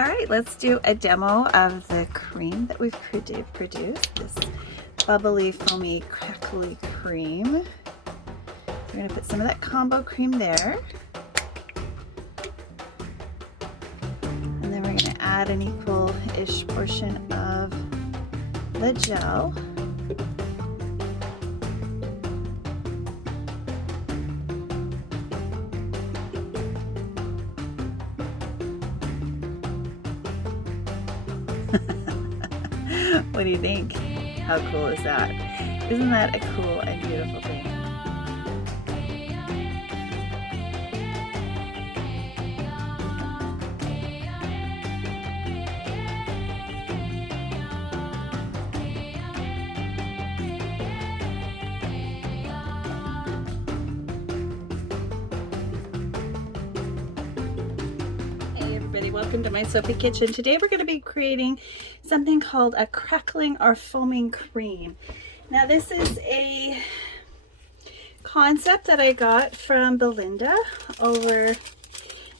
All right, let's do a demo of the cream that we've produced, this bubbly, foamy, crackly cream. We're going to put some of that Kombo cream there. And then we're going to add an equal-ish portion of the gel. What do you think? How cool is that? Isn't that a cool and beautiful thing? Hey everybody, welcome to my Soapy Kitchen. Today we're going to be creating something called a crackling or foaming cream. Now this is a concept that I got from Belinda over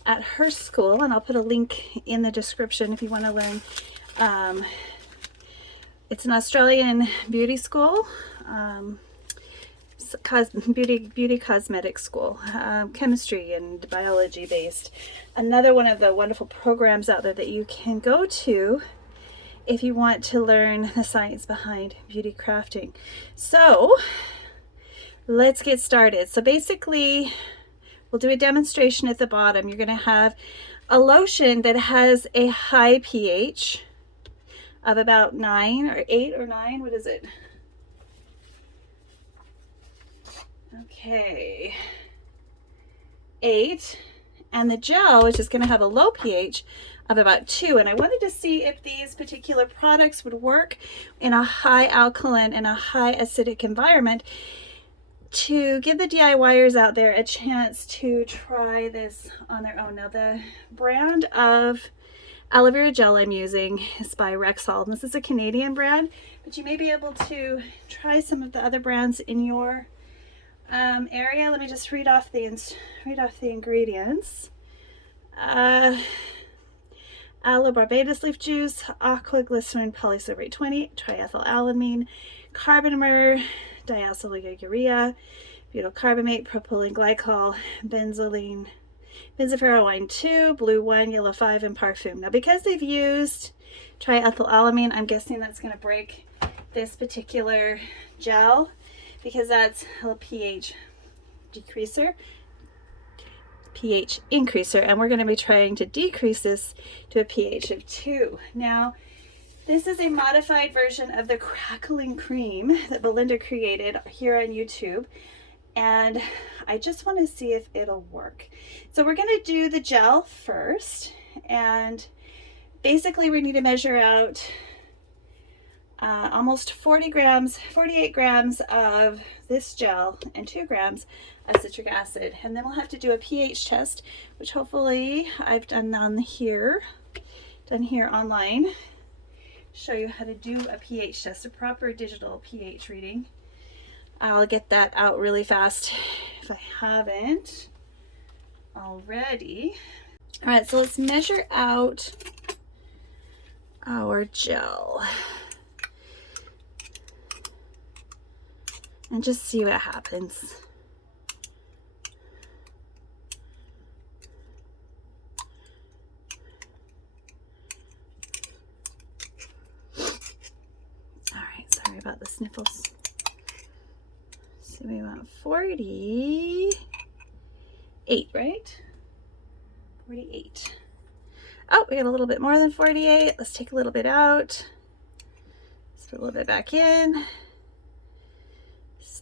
at her school, and I'll put a link in the description if you want to learn. It's an Australian beauty school, beauty cosmetic school, chemistry and biology based. Another one of the wonderful programs out there that you can go to if you want to learn the science behind beauty crafting. So let's get started. So basically we'll do a demonstration at the bottom. You're going to have a lotion that has a high pH of about 9 or 8 or 9. What is it? Okay, 8. And the gel, which is going to have a low pH of about 2. And I wanted to see if these particular products would work in a high alkaline and a high acidic environment, to give the DIYers out there a chance to try this on their own. Now the brand of aloe vera gel I'm using is by Rexall. This is a Canadian brand, but you may be able to try some of the other brands in your area. Let me just read off the ingredients. Aloe barbados leaf juice, aqua glycerin polysorbate 20, triethylamine, carbamide, diacyl-urea, butyl carbamate, propylene glycol, benzoline, benzoferrowine 2, blue 1, yellow 5, and parfum. Now because they've used triethylamine, I'm guessing that's going to break this particular gel, because that's a pH decreaser, pH increaser, and we're going to be trying to decrease this to a pH of 2. Now this is a modified version of the crackling cream that Belinda created here on YouTube, and I just want to see if it'll work. So we're going to do the gel first, and basically we need to measure out almost 48 grams of this gel and 2 grams of citric acid. And then we'll have to do a pH test, which hopefully I've done here online. Show you how to do a pH test, a proper digital pH reading. I'll get that out really fast if I haven't already. All right, so let's measure out our gel and just see what happens. All right, sorry about the sniffles. So we want 48, right? 48. Oh, we got a little bit more than 48. Let's take a little bit out. Let's put a little bit back in.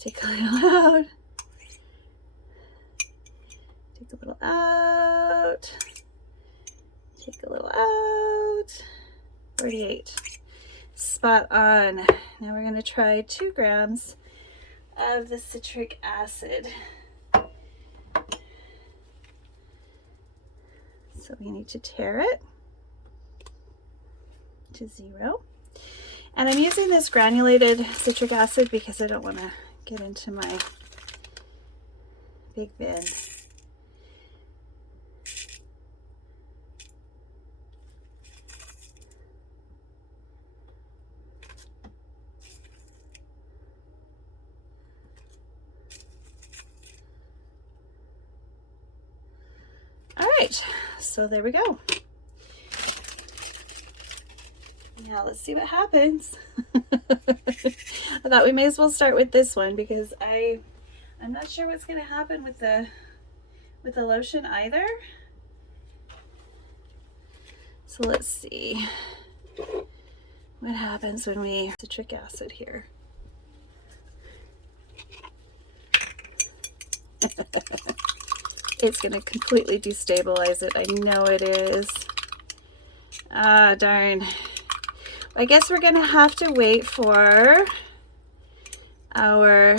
Take a little out, take a little out, take a little out, 48. Spot on. Now we're going to try 2 grams of the citric acid. So we need to tare it to 0. And I'm using this granulated citric acid because I don't want to get into my big bin. right, so there we go. Now let's see what happens. I thought we may as well start with this one because I'm not sure what's going to happen with the lotion either. So let's see what happens when we citric acid here. It's going to completely destabilize it. I know it is. Ah, darn. I guess we're going to have to wait for our...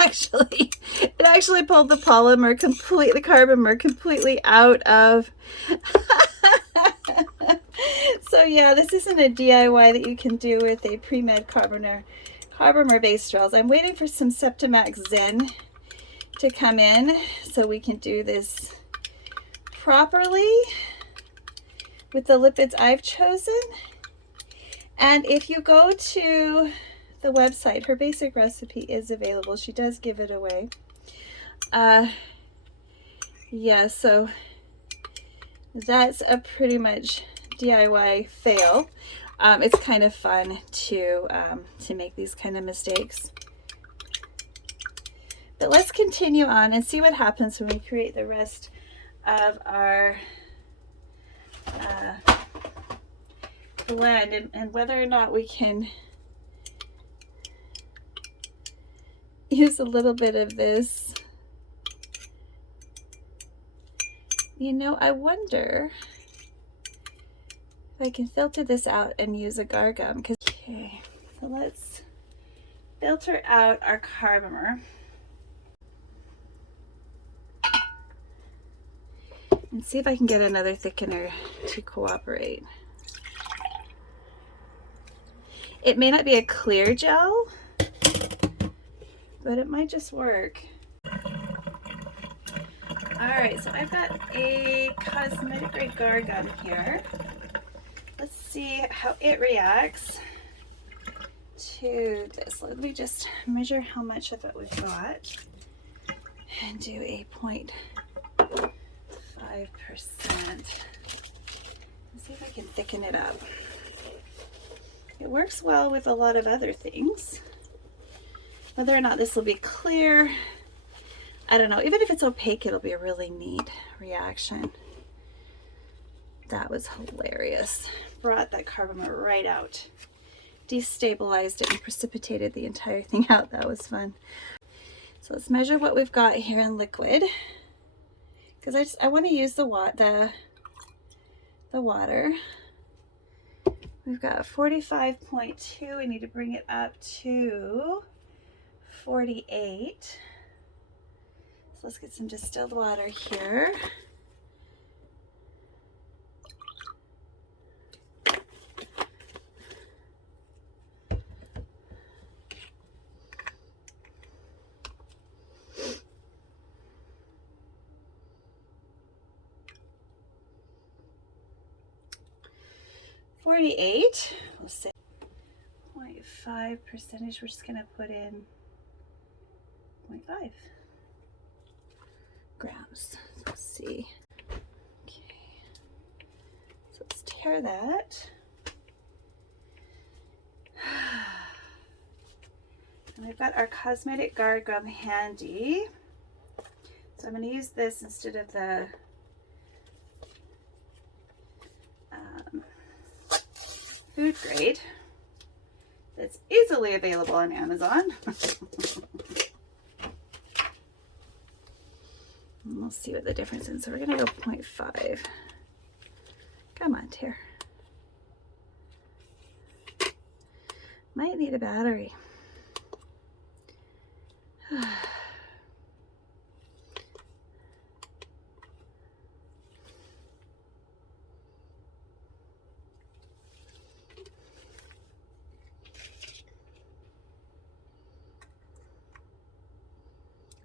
Actually, it actually pulled the polymer completely, the carbomer completely out of... So yeah, this isn't a DIY that you can do with a pre-med carbomer-based gels. I'm waiting for some Septimax Zen to come in so we can do this properly with the lipids I've chosen. And if you go to the website, her basic recipe is available. She does give it away. Yeah, so that's a pretty much DIY fail. It's kind of fun to make these kind of mistakes. But let's continue on and see what happens when we create the rest of our blend, and whether or not we can use a little bit of this. You know, I wonder if I can filter this out and use a guar gum. Okay, so let's filter out our carbomer and see if I can get another thickener to cooperate. It may not be a clear gel, but it might just work. Alright, so I've got a cosmetic grade guar gum here. Let's see how it reacts to this. Let me just measure how much of it we've got and do a 0.5%. See if I can thicken it up. It works well with a lot of other things. Whether or not this will be clear, I don't know. Even if it's opaque, it'll be a really neat reaction. That was hilarious. Brought that carbomer right out. Destabilized it and precipitated the entire thing out. That was fun. So let's measure what we've got here in liquid. Because I want to use the water. We've got 45.2. We need to bring it up to 48. So let's get some distilled water here. We'll say 0.5%. We're just going to put in 0.5 grams. Let's see. Okay. So let's tear that. And we've got our cosmetic guar gum handy. So I'm going to use this instead of the food grade that's easily available on Amazon. We'll see what the difference is. So we're going to go 0.5. Come on, tear. Might need a battery.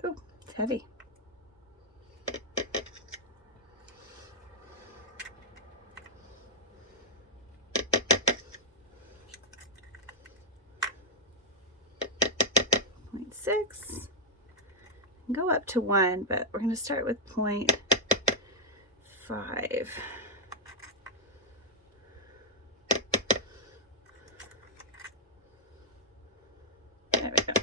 Oh, it's heavy. Go up to 1, but we're going to start with 0.5. 5. There we go.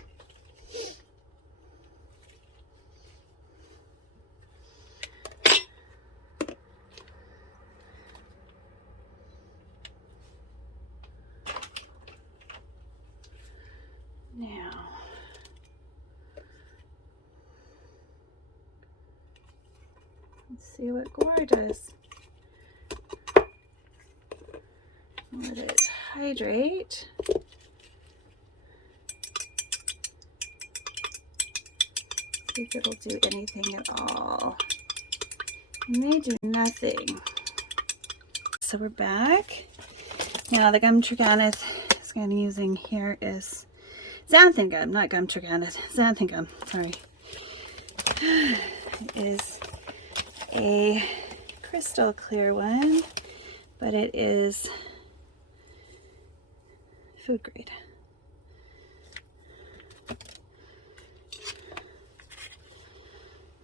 Now, let's see what Gore does. Let it hydrate. See if it'll do anything at all. It may do nothing. So we're back. Now the gum triganoth I'm using here is xanthan gum, not gum triganoth, xanthan gum, sorry. It is a crystal clear one, but it is food grade.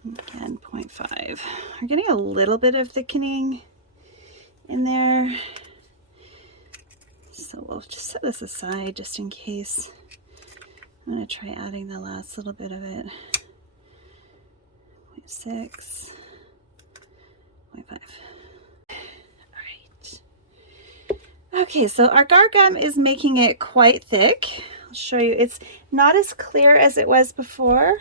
Again, 0.5. We're getting a little bit of thickening in there, so we'll just set this aside just in case. I'm going to try adding the last little bit of it. 0.6, 0.5. Alright. Okay, so our guar gum is making it quite thick. I'll show you. It's not as clear as it was before,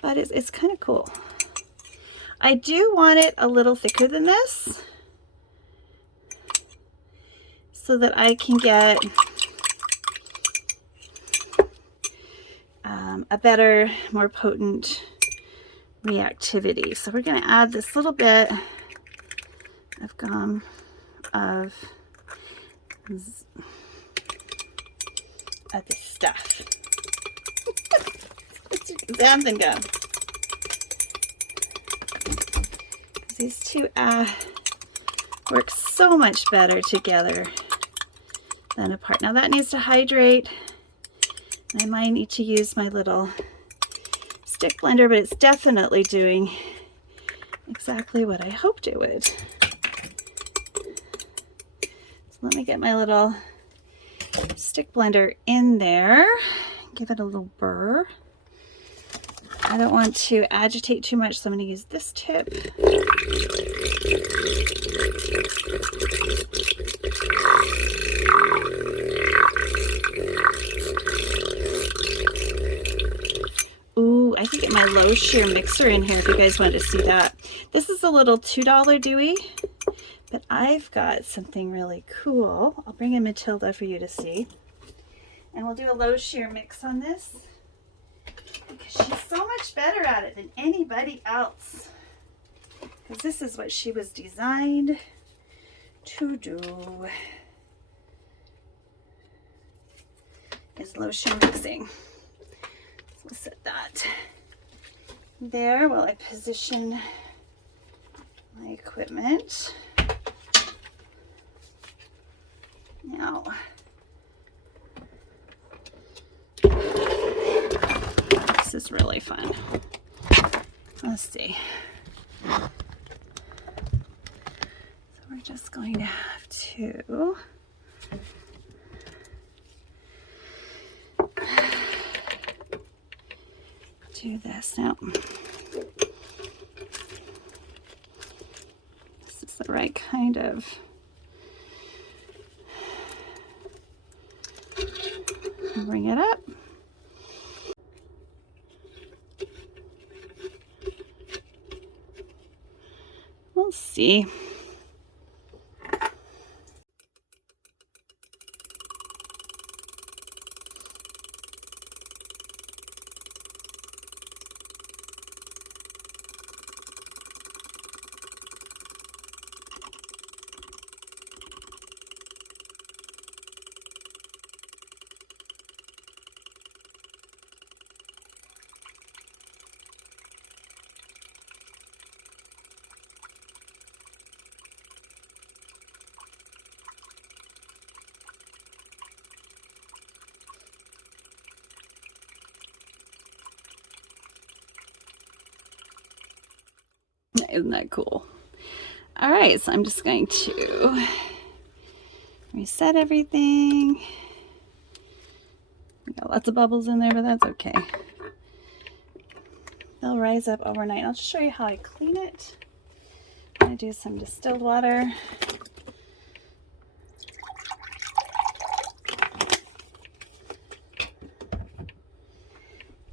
but it's kind of cool. I do want it a little thicker than this so that I can get a better, more potent reactivity. So we're going to add this little bit of gum of this stuff. Xanthan gum. These two work so much better together than apart. Now that needs to hydrate. I might need to use my little stick blender, but it's definitely doing exactly what I hoped it would. So let me get my little stick blender in there, give it a little burr. I don't want to agitate too much, so I'm going to use this tip. Ooh, I could get my low shear mixer in here if you guys wanted to see that. This is a little $2 Dewey, but I've got something really cool. I'll bring in Matilda for you to see. And we'll do a low shear mix on this, because she's so much better at it than anybody else. Because this is what she was designed to do, is low shear mixing. So we'll set that there while I position my equipment. Now, this is really fun. Let's see. So we're just going to have to do this now. This is the right kind of bring it up. We'll see. Isn't that cool? All right, so I'm just going to reset everything. We got lots of bubbles in there, but that's okay. They'll rise up overnight. I'll just show you how I clean it. I'm going to do some distilled water.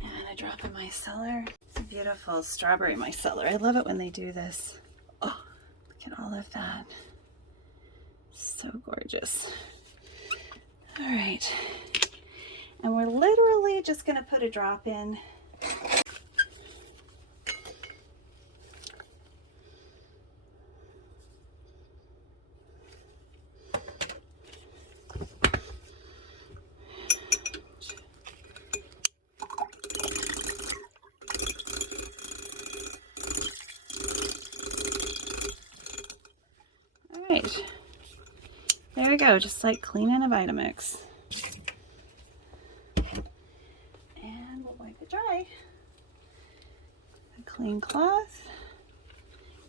And a drop in micellar. It's a beautiful strawberry micellar. I love it when they do this. Oh, look at all of that. So gorgeous. All right. And we're literally just going to put a drop in. All right. There we go, just like cleaning a Vitamix. And we'll wipe it dry. A clean cloth.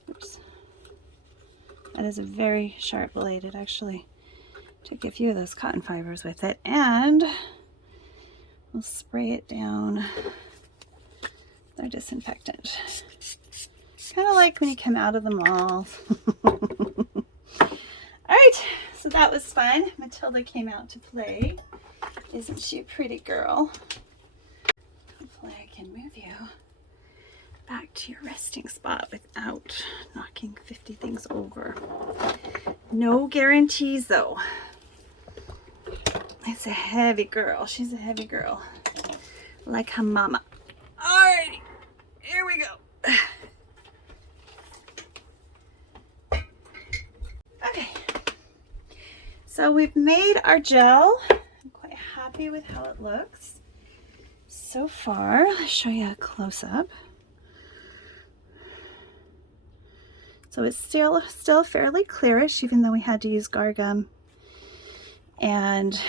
Oops. That is a very sharp blade. It actually took a few of those cotton fibers with it. And we'll spray it down with our disinfectant. Kind of like when you come out of the mall. All right, so that was fun. Matilda came out to play. Isn't she a pretty girl? Hopefully I can move you back to your resting spot without knocking 50 things over. No guarantees though. It's a heavy girl. She's a heavy girl. Like her mama. Alrighty, here we go. Okay. So we've made our gel. I'm quite happy with how it looks so far. I'll show you a close-up. So it's still fairly clearish, even though we had to use Guar Gum and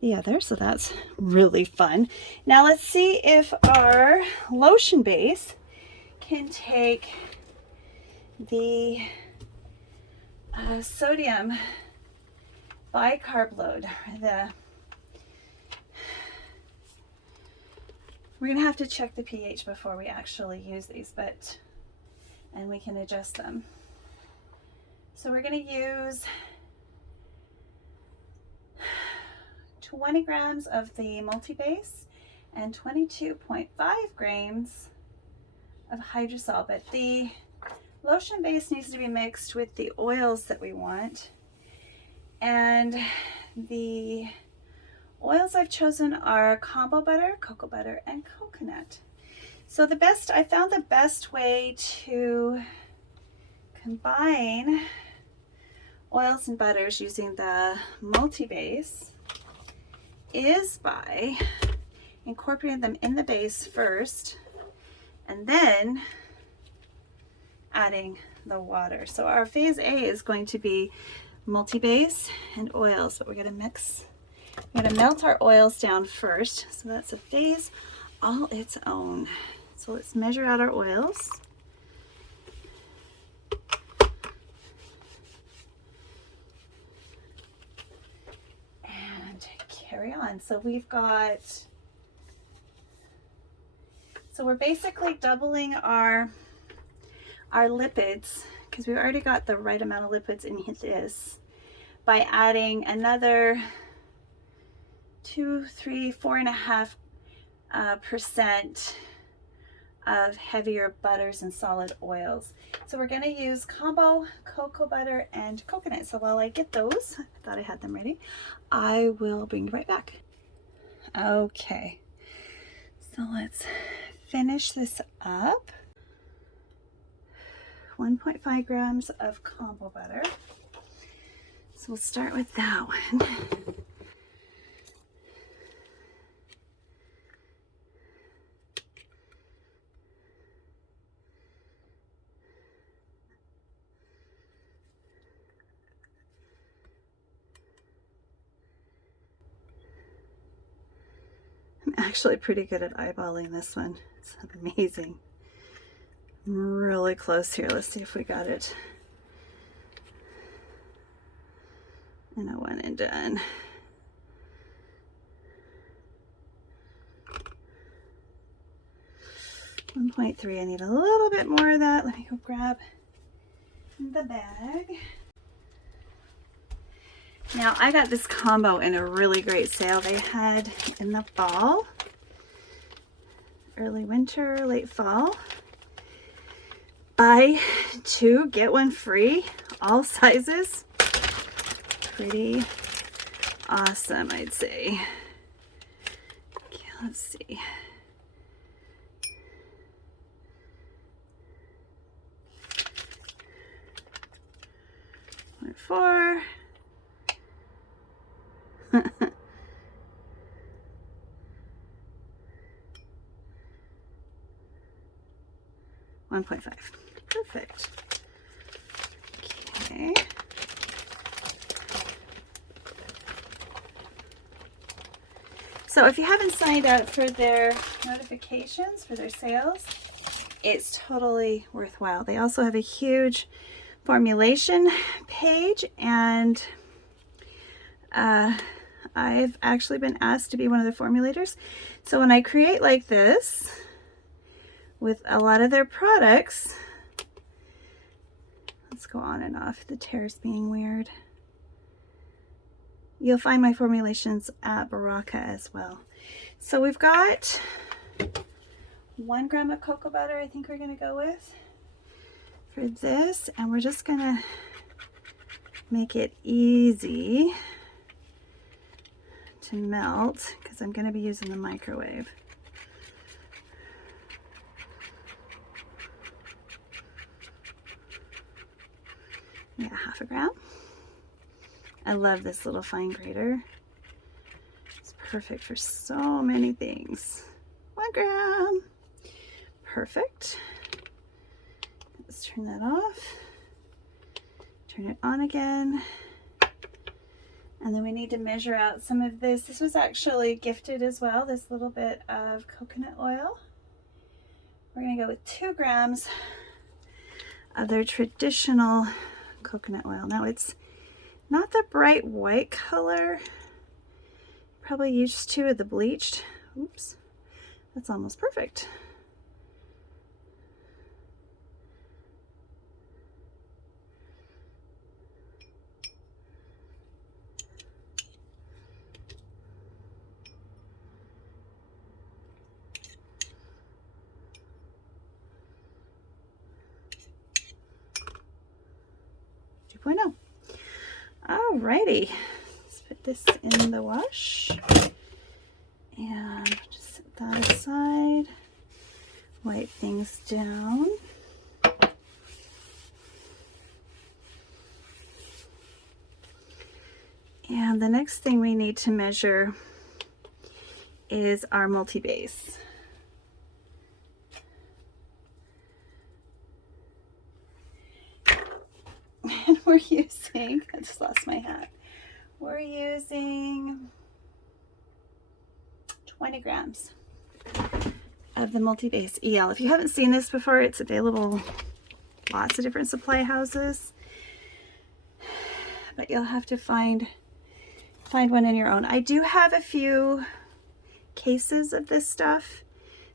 the other, so that's really fun. Now let's see if our lotion base can take the sodium bicarb load. We're gonna have to check the pH before we actually use these, and we can adjust them. So we're gonna use 20 grams of the multi-base and 22.5 grams of hydrosol, but the lotion base needs to be mixed with the oils that we want. And the oils I've chosen are Kombo butter, cocoa butter, and coconut. So I found the best way to combine oils and butters using the multi-base is by incorporating them in the base first and then adding the water. So our phase A is going to be multi-base and oils, but we're going to melt our oils down first. So that's a phase all its own. So let's measure out our oils. And carry on. So we're basically doubling our lipids, because we've already got the right amount of lipids in this, by adding another 2, 3, 4.5% of heavier butters and solid oils. So we're going to use Kombo, cocoa butter, and coconut. So while I get those, I thought I had them ready, I will bring you right back. Okay, so let's finish this up. 1.5 grams of Kombo butter. So we'll start with that one. I'm actually pretty good at eyeballing this one. It's amazing. I'm really close here. Let's see if we got it. And a one and done. 1.3. I need a little bit more of that. Let me go grab the bag. Now I got this combo in a really great sale they had in the fall, early winter, late fall. Buy two, get one free, all sizes. Pretty awesome, I'd say. Okay, let's see. Four. 1.5. Perfect. Okay. So if you haven't signed up for their notifications for their sales, it's totally worthwhile. They also have a huge formulation page, and I've actually been asked to be one of the formulators. So when I create like this with a lot of their products, let's go on and off, the tears being weird. You'll find my formulations at Baraka as well. So we've got 1 gram of cocoa butter, I think we're gonna go with for this, and we're just gonna make it easy to melt because I'm gonna be using the microwave. Yeah, 1/2 gram. I love this little fine grater. It's perfect for so many things. 1 gram. Perfect. Let's turn that off. Turn it on again. And then we need to measure out some of this. This was actually gifted as well, this little bit of coconut oil. We're gonna go with 2 grams of their traditional coconut oil. Now it's not the bright white color, probably used to the bleached. Oops, that's almost perfect. Alrighty, let's put this in the wash and just set that aside, wipe things down. And the next thing we need to measure is our multi-base. And we're using, I just lost my hat. We're using 20 grams of the multi-base EL. If you haven't seen this before, it's available lots of different supply houses, but you'll have to find one in your own. I do have a few cases of this stuff,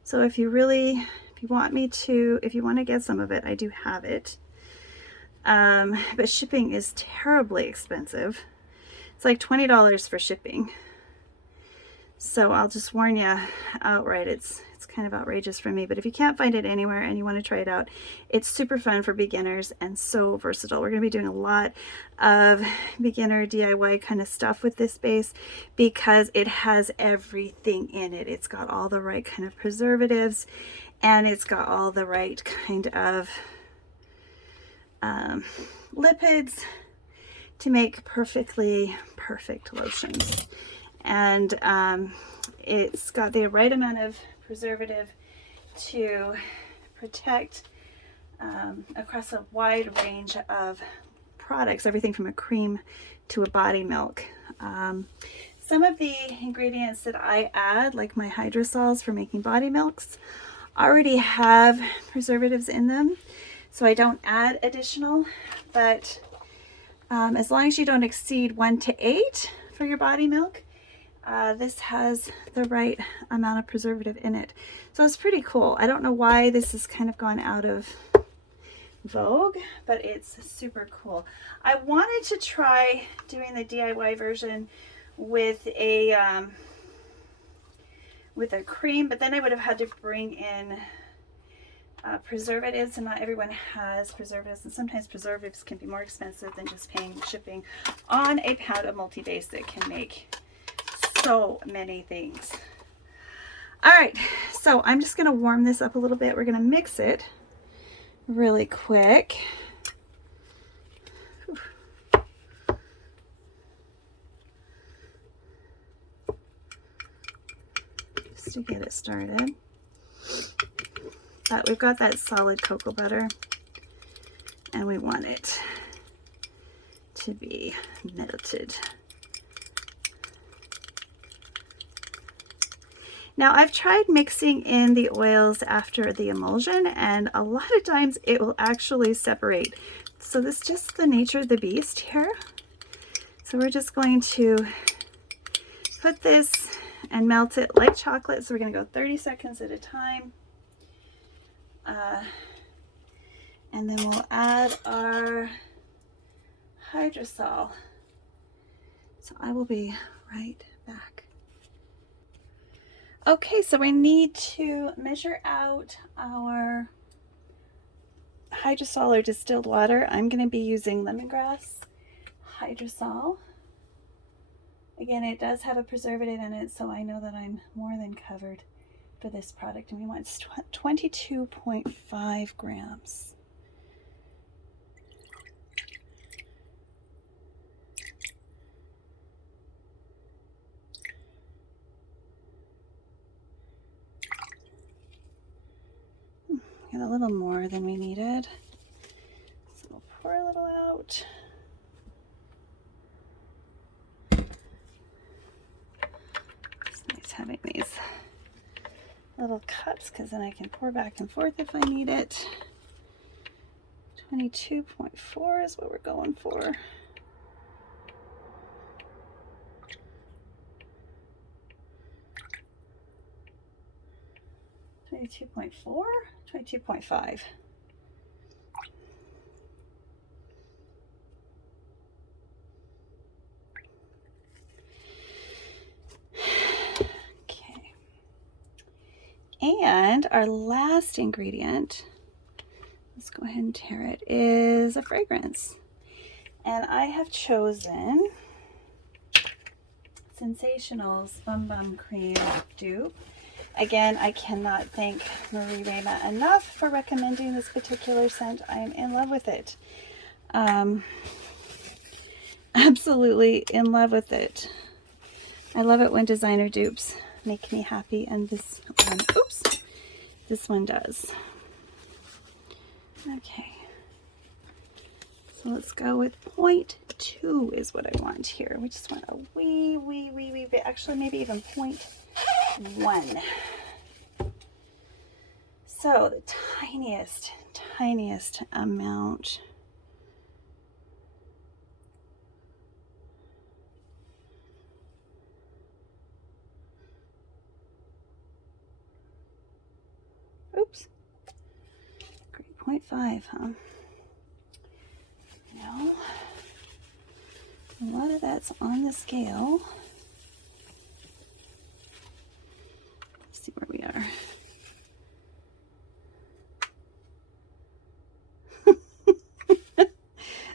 so if you want to get some of it, I do have it. But shipping is terribly expensive. It's like $20 for shipping. So I'll just warn you outright, it's kind of outrageous for me. But if you can't find it anywhere and you want to try it out, it's super fun for beginners and so versatile. We're going to be doing a lot of beginner DIY kind of stuff with this base because it has everything in it. It's got all the right kind of preservatives, and it's got all the right kind of lipids to make perfectly perfect lotions. And it's got the right amount of preservative to protect across a wide range of products, everything from a cream to a body milk. Some of the ingredients that I add, like my hydrosols for making body milks, already have preservatives in them, so I don't add additional. But as long as you don't exceed 1 to 8 for your body milk, this has the right amount of preservative in it. So it's pretty cool. I don't know why this has kind of gone out of vogue, but it's super cool. I wanted to try doing the DIY version with a cream, but then I would have had to bring in preservatives, and not everyone has preservatives, and sometimes preservatives can be more expensive than just paying shipping on a pound of multi-base that can make so many things. All right, so I'm just going to warm this up a little bit. We're going to mix it really quick. Just to get it started. But we've got that solid cocoa butter, and we want it to be melted. Now, I've tried mixing in the oils after the emulsion, and a lot of times it will actually separate. So this is just the nature of the beast here. So we're just going to put this and melt it like chocolate. So we're going to go 30 seconds at a time. And then we'll add our hydrosol. So I will be right back. Okay, so we need to measure out our hydrosol or distilled water. I'm going to be using lemongrass hydrosol. Again, it does have a preservative in it, so I know that I'm more than covered for this product. And we want 22.5 grams. Got a little more than we needed, so we'll pour a little out. It's nice having these little cups, because then I can pour back and forth if I need it. 22.4 is what we're going for. Twenty-two point 22.5. Okay. And our last ingredient, let's go ahead and tear it, is a fragrance. And I have chosen Sensational's Bum Bum Cream dupe. Again, I cannot thank Marie Rema enough for recommending this particular scent. I am in love with it. Absolutely in love with it. I love it when designer dupes make me happy, and this one, this one does. Okay. So let's go with 0.2 is what I want here. We just want a wee bit, actually maybe even 0.1. So the tiniest amount. Oops. 3.5, huh? No. A lot of that's on the scale. Let's see where we are.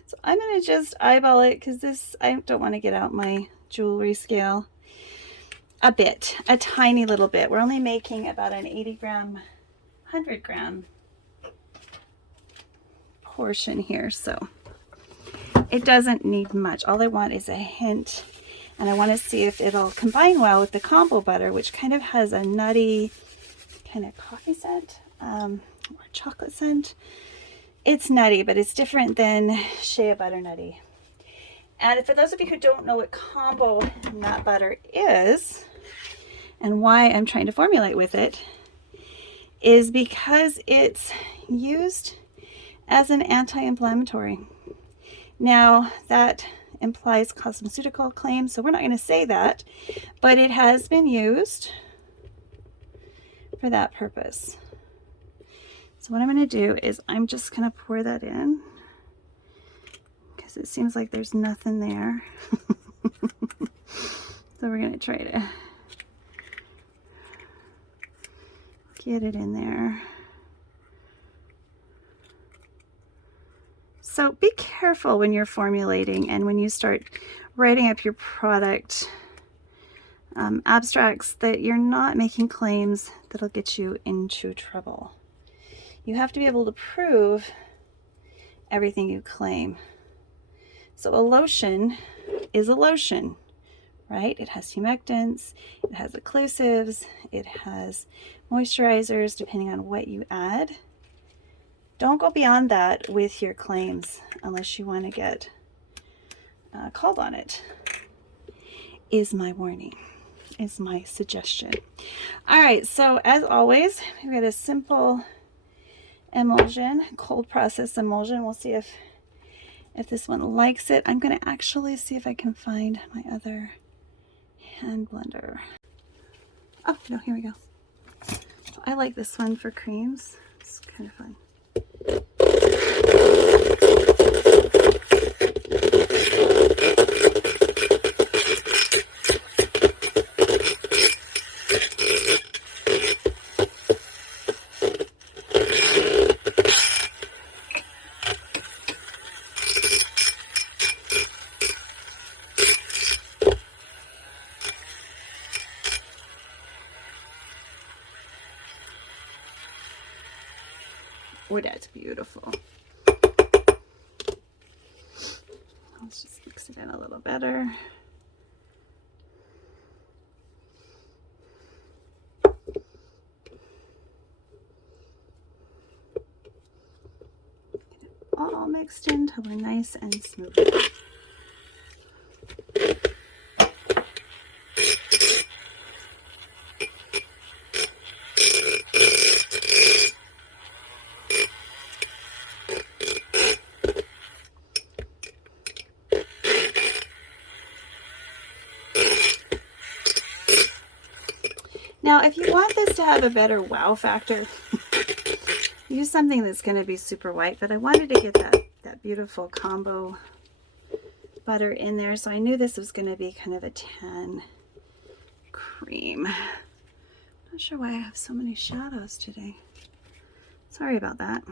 So I'm going to just eyeball it, because this, I don't want to get out my jewelry scale. A bit, a tiny little bit. We're only making about an 80 gram, 100 gram portion here, so it doesn't need much. All I want is a hint, and I want to see if it'll combine well with the Kombo butter, which kind of has a nutty kind of coffee scent or chocolate scent. It's nutty, but it's different than shea butter nutty. And for those of you who don't know what Kombo nut butter is and why I'm trying to formulate with it, is because it's used as an anti-inflammatory. Now that implies cosmeceutical claims, so we're not going to say that, but it has been used for that purpose. So what I'm going to do is I'm just going to pour that in because it seems like there's nothing there. So we're going to try to get it in there. So be careful when you're formulating and when you start writing up your product abstracts that you're not making claims that'll get you into trouble. You have to be able to prove everything you claim. So a lotion is a lotion, right? It has humectants, it has occlusives, it has moisturizers, depending on what you add. Don't go beyond that with your claims unless you want to get called on it, is my warning, is my suggestion. All right, so as always, we've got a simple emulsion, cold process emulsion. We'll see if this one likes it. I'm going to actually see if I can find my other hand blender. Oh, no, here we go. I like this one for creams. It's kind of fun. Oh, that's beautiful. Let's just mix it in a little better. Get it all mixed in until we're nice and smooth. Now, if you want this to have a better wow factor, use something that's going to be super white, but I wanted to get that beautiful Kombo butter in there, so I knew this was going to be kind of a tan cream. Not sure why I have so many shadows today. Sorry about that.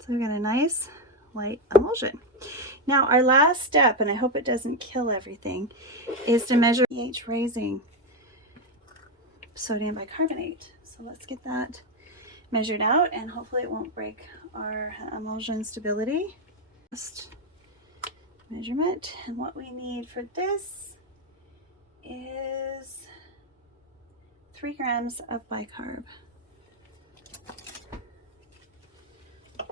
So we've got a nice light emulsion. Now our last step, and I hope it doesn't kill everything, is to measure pH raising sodium bicarbonate. So let's get that measured out, and hopefully it won't break our emulsion stability. Just measurement, and what we need for this is 3 grams of bicarb. So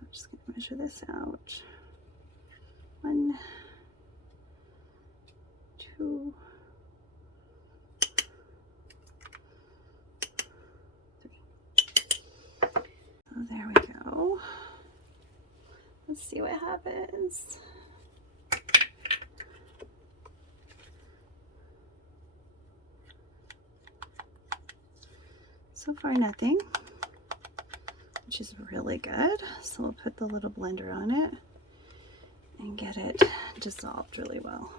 I'm just going to measure this out. 1, 2, 3. Oh, there we go. Let's see what happens. So far nothing, which is really good. So we'll put the little blender on it and get it dissolved really well.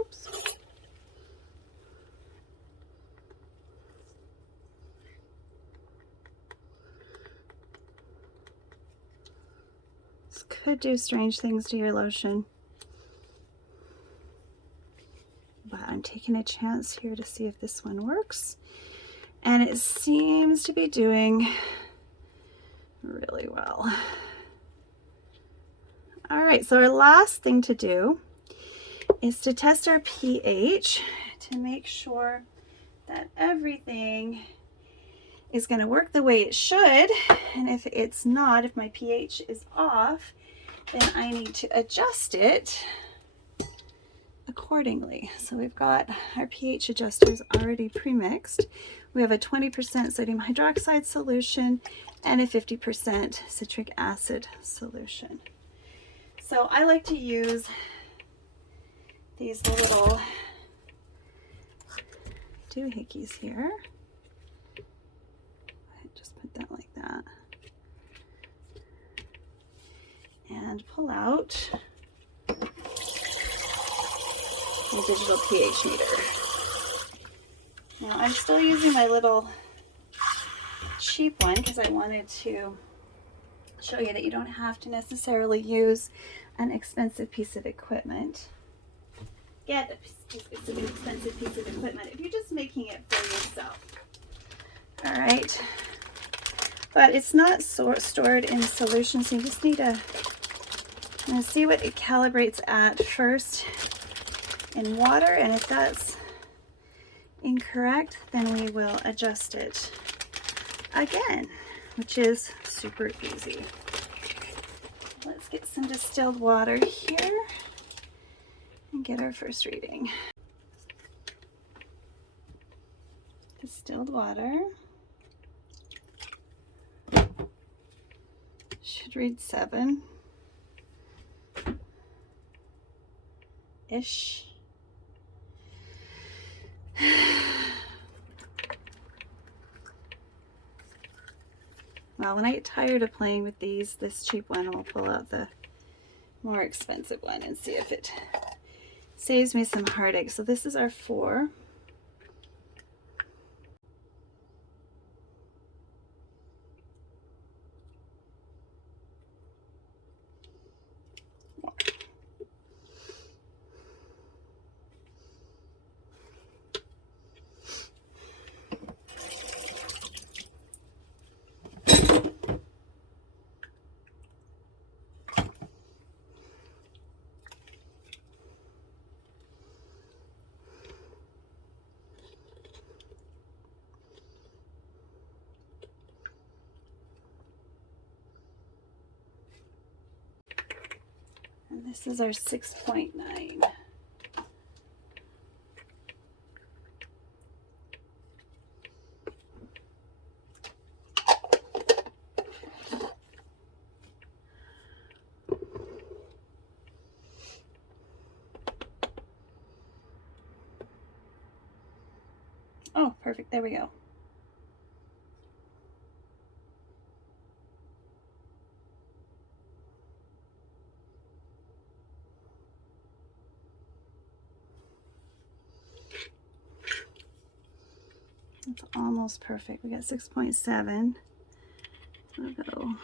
Oops. This could do strange things to your lotion, but I'm taking a chance here to see if this one works, and it seems to be doing really well. All right, so our last thing to do is to test our pH to make sure that everything is going to work the way it should. And if it's not, if my pH is off, then I need to adjust it accordingly. So we've got our pH adjusters already pre-mixed. We have a 20% sodium hydroxide solution and a 50% citric acid solution. So I like to use these little doohickeys here. Just put that like that. And pull out a digital pH meter. Now I'm still using my little cheap one because I wanted to show you that you don't have to necessarily use an expensive piece of equipment. Get an expensive piece of equipment if you're just making it for yourself. All right, but it's not stored in solution, so you just need to see what it calibrates at first in water, and if that's incorrect, then we will adjust it again, which is super easy. Let's get some distilled water here and get our first reading. Distilled water should read 7-ish. Well, when I get tired of playing with these, this cheap one will pull out the more expensive one and see if it saves me some heartache. So this is our 4. And this is our 6.9. Oh, perfect. There we go. It's almost perfect. We got 6.7. We'll go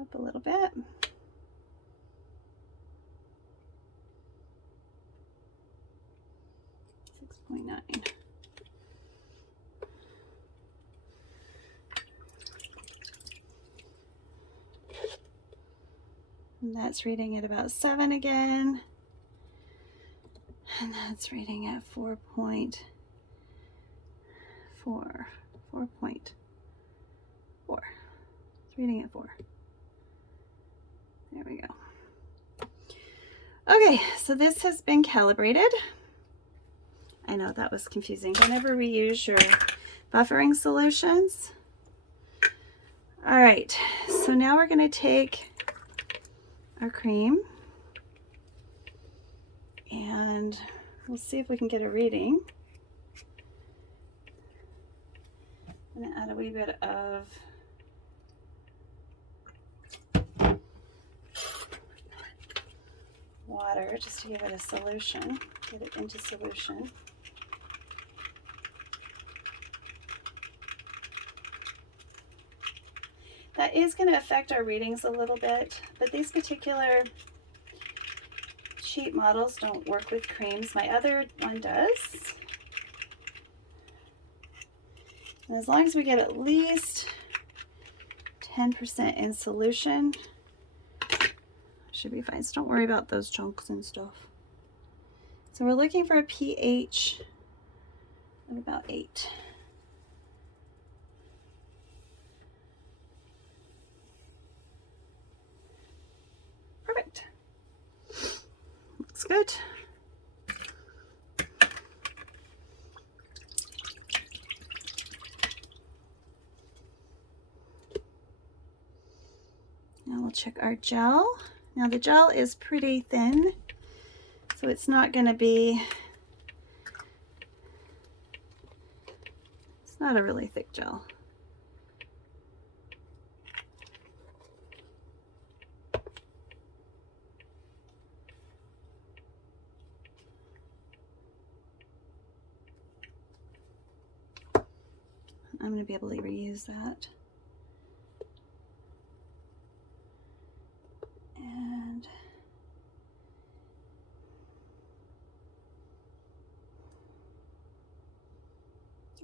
up a little bit. 6.9. And that's reading at about 7 again. And that's reading at 4.4. 4.4. It's reading at 4. There we go. Okay, so this has been calibrated. I know that was confusing. Don't ever reuse your buffering solutions. All right, so now we're going to take our cream and we'll see if we can get a reading. I'm going to add a wee bit of water just to give it a solution, get it into solution. That is going to affect our readings a little bit, but these particular cheap models don't work with creams. My other one does. And as long as we get at least 10% in solution, should be fine. So don't worry about those chunks and stuff. So we're looking for a pH of about 8. Perfect. Looks good. Now we'll check our gel. Now the gel is pretty thin, so it's not going to be, it's not a really thick gel. I'm going to be able to reuse that.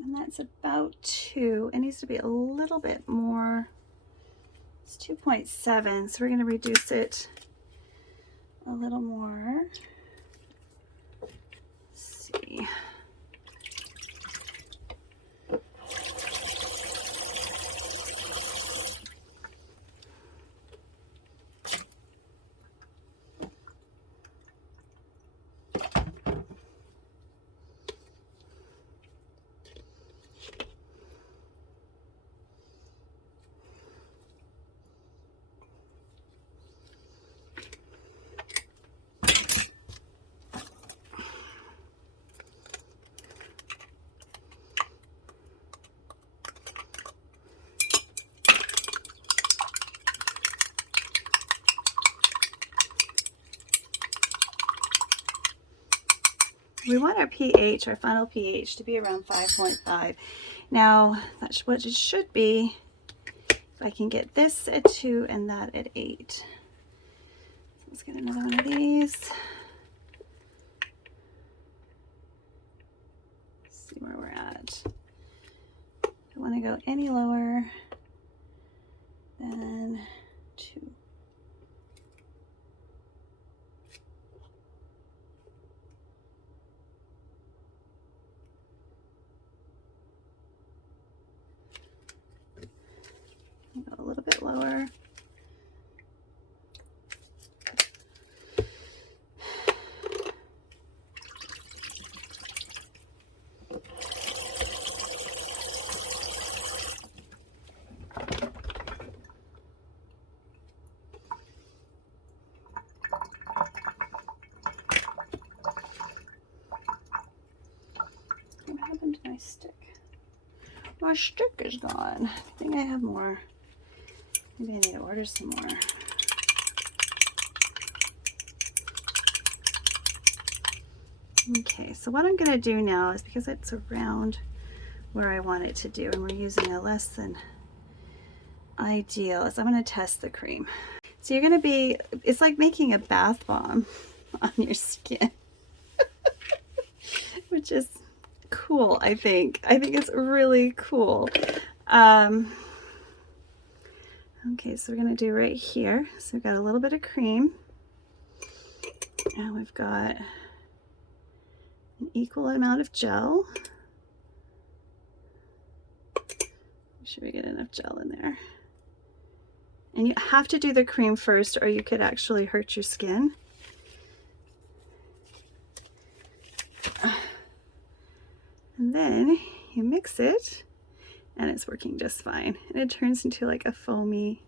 And that's about 2. It needs to be a little bit more. It's 2.7, so we're going to reduce it a little more. Let's see. We want our pH, our final pH, to be around 5.5. Now, that's what it should be if I can get this at 2 and that at 8. So let's get another one of these. See where we're at. Don't want to go any lower than 2. Go a little bit lower. What happened to my stick? My stick is gone. I think I have more. Maybe I need to order some more. Okay, so what I'm going to do now is, because it's around where I want it to do and we're using a less than ideal, is I'm going to test the cream. So you're going to be, it's like making a bath bomb on your skin, which is cool, I think. I think it's really cool. Okay, so we're going to do right here. So we've got a little bit of cream, and we've got an equal amount of gel. Make sure we get enough gel in there. And you have to do the cream first, or you could actually hurt your skin. And then you mix it, and it's working just fine. And it turns into like a foamy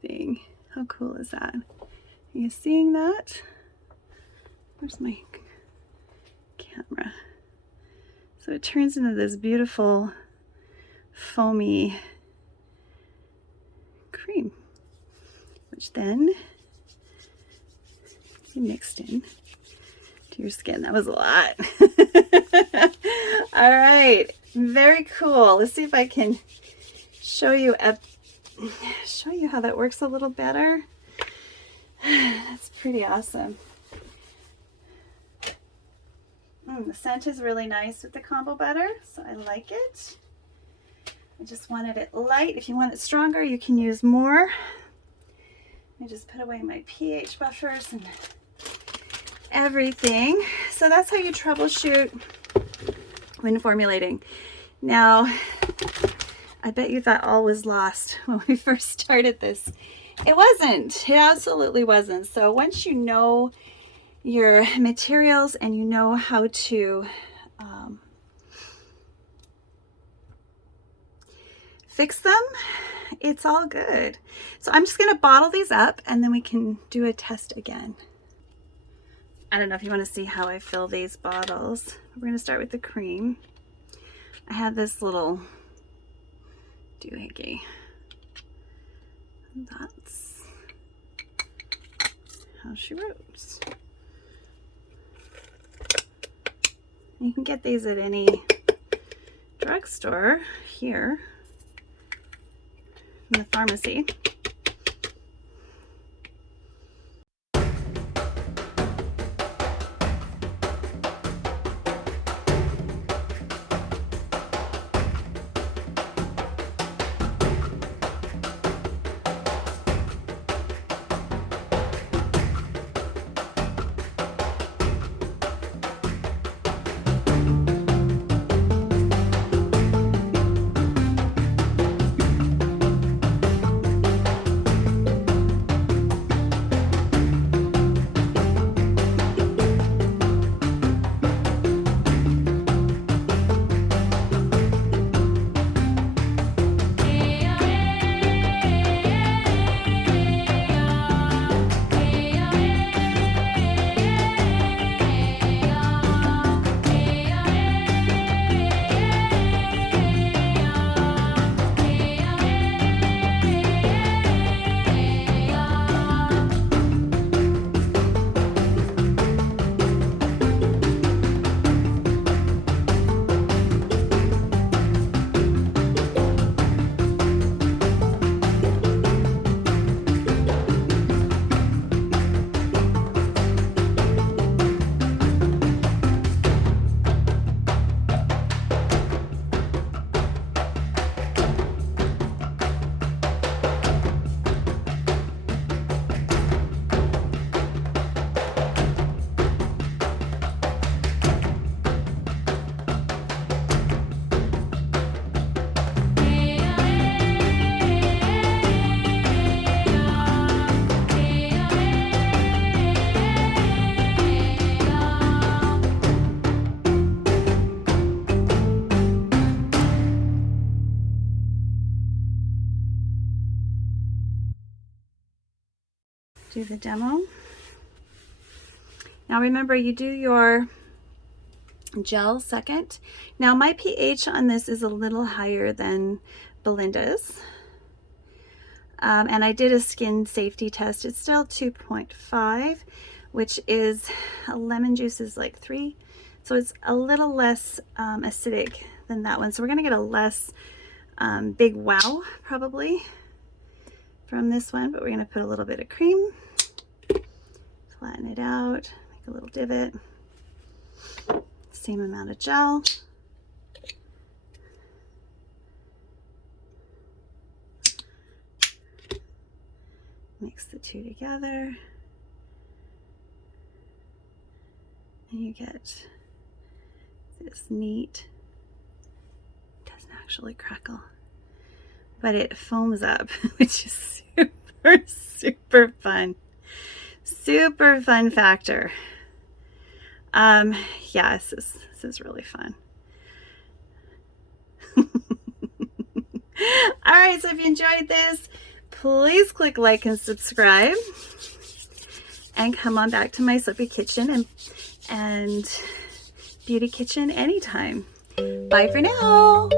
thing. How cool is that? Are you seeing that? Where's my camera? So it turns into this beautiful foamy cream, which then you mixed in to your skin. That was a lot. All right, very cool. Let's see if I can show you how that works a little better. That's pretty awesome. The scent is really nice with the Kombo butter, so I like it. I just wanted it light. If you want it stronger, you can use more. I just put away my pH buffers and everything. So that's how you troubleshoot when formulating. Now, I bet you thought all was lost when we first started this. It wasn't. It absolutely wasn't. So once you know your materials and you know how to fix them, it's all good. So I'm just going to bottle these up and then we can do a test again. I don't know if you want to see how I fill these bottles. We're going to start with the cream. I have this little doohickey. That's how she wrote. You can get these at any drugstore here in the pharmacy. Do the demo. Now remember, you do your gel second. Now my pH on this is a little higher than Belinda's. And I did a skin safety test. It's still 2.5, which is, lemon juice is like 3. So it's a little less acidic than that one. So we're gonna get a less big wow probably from this one, but we're gonna put a little bit of cream, flatten it out, make a little divot, same amount of gel. Mix the two together, and you get this neat, it doesn't actually crackle, but it foams up, which is super fun. Super fun factor. Yeah, this is really fun. All right, so if you enjoyed this, please click like and subscribe, and come on back to my Soapy Kitchen and Beauty Kitchen anytime. Bye for now.